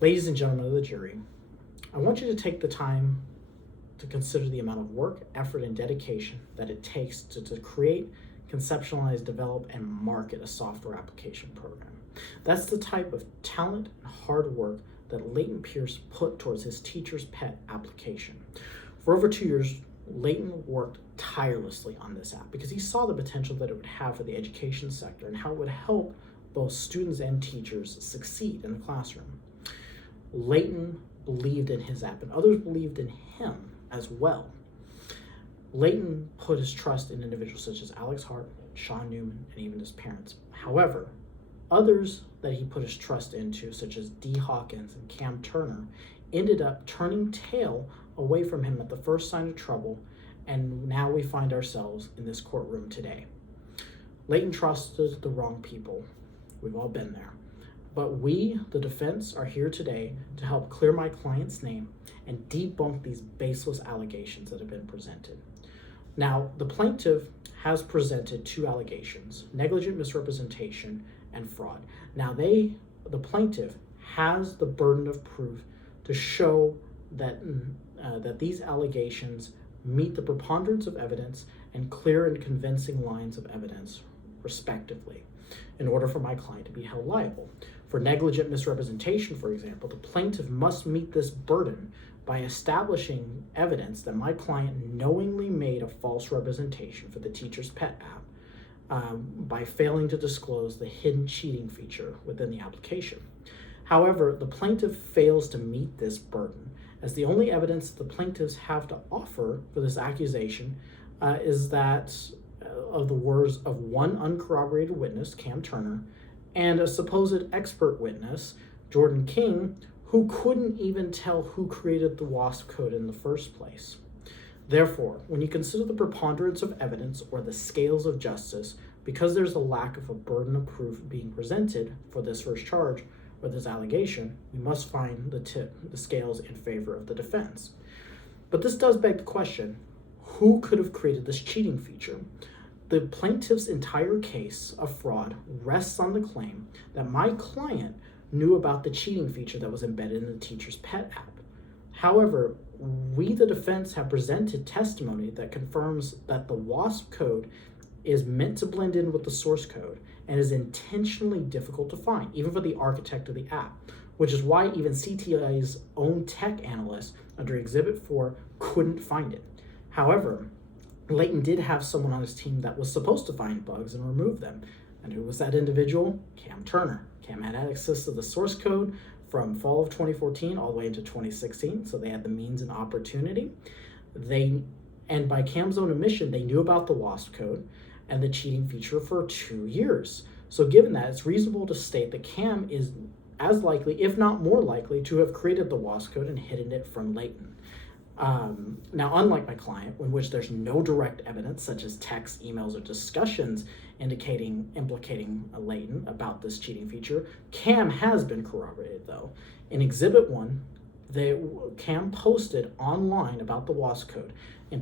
Ladies and gentlemen of the jury, I want you to take the time to consider the amount of work, effort, and dedication that it takes to create, conceptualize, develop, and market a software application program. That's the type of talent and hard work that Layton Pierce put towards his teacher's pet application. For over 2 years, Layton worked tirelessly on this app because he saw the potential that it would have for the education sector and how it would help both students and teachers succeed in the classroom. Layton believed in his app, and others believed in him as well. Layton put his trust in individuals such as Alex Hart, Sean Newman, and even his parents. However, others that he put his trust into, such as Dee Hawkins and Cam Turner, ended up turning tail away from him at the first sign of trouble, and now we find ourselves in this courtroom today. Layton trusted the wrong people. We've all been there. But we, the defense, are here today to help clear my client's name and debunk these baseless allegations that have been presented. Now, the plaintiff has presented 2 allegations: negligent misrepresentation and fraud. Now, the plaintiff has the burden of proof to show that these allegations meet the preponderance of evidence and clear and convincing lines of evidence, respectively, in order for my client to be held liable. For negligent misrepresentation, for example, the plaintiff must meet this burden by establishing evidence that my client knowingly made a false representation for the teacher's pet app by failing to disclose the hidden cheating feature within the application. However, the plaintiff fails to meet this burden, as the only evidence the plaintiffs have to offer for this accusation is that of the words of one uncorroborated witness, Cam Turner, and a supposed expert witness, Jordan King, who couldn't even tell who created the WASP code in the first place. Therefore, when you consider the preponderance of evidence or the scales of justice, because there's a lack of a burden of proof being presented for this first charge or this allegation, we must find the scales in favor of the defense. But this does beg the question, who could have created this cheating feature? The plaintiff's entire case of fraud rests on the claim that my client knew about the cheating feature that was embedded in the teacher's pet app. However, we, the defense, have presented testimony that confirms that the WASP code is meant to blend in with the source code and is intentionally difficult to find, even for the architect of the app, which is why even CTI's own tech analyst under Exhibit 4 couldn't find it. However, Layton did have someone on his team that was supposed to find bugs and remove them. And who was that individual? Cam Turner. Cam had access to the source code from fall of 2014 all the way into 2016, so they had the means and opportunity. And by Cam's own admission, they knew about the WASP code and the cheating feature for 2 years. So given that, it's reasonable to state that Cam is as likely, if not more likely, to have created the WASP code and hidden it from Layton. Now, unlike my client, in which there's no direct evidence, such as texts, emails, or discussions implicating Layton about this cheating feature, Cam has been corroborated, though. In Exhibit 1, Cam posted online about the WASP code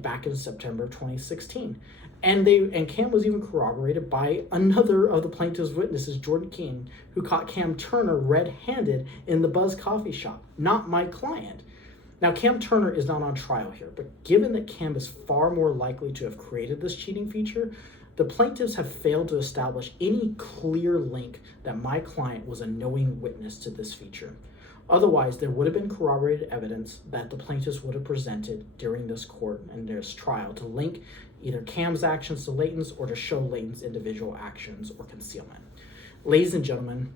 back in September of 2016. And Cam was even corroborated by another of the plaintiff's witnesses, Jordan King, who caught Cam Turner red-handed in the Buzz coffee shop, not my client. Now, Cam Turner is not on trial here, but given that Cam is far more likely to have created this cheating feature, the plaintiffs have failed to establish any clear link that my client was a knowing witness to this feature. Otherwise, there would have been corroborated evidence that the plaintiffs would have presented during this court and this trial to link either Cam's actions to Layton's or to show Layton's individual actions or concealment. Ladies and gentlemen,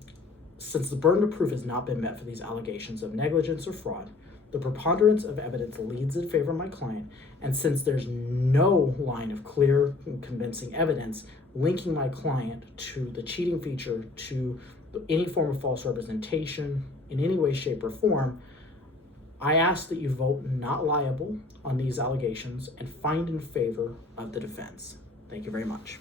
since the burden of proof has not been met for these allegations of negligence or fraud, the preponderance of evidence leads in favor of my client, and since there's no line of clear and convincing evidence linking my client to the cheating feature, to any form of false representation, in any way, shape, or form, I ask that you vote not liable on these allegations and find in favor of the defense. Thank you very much.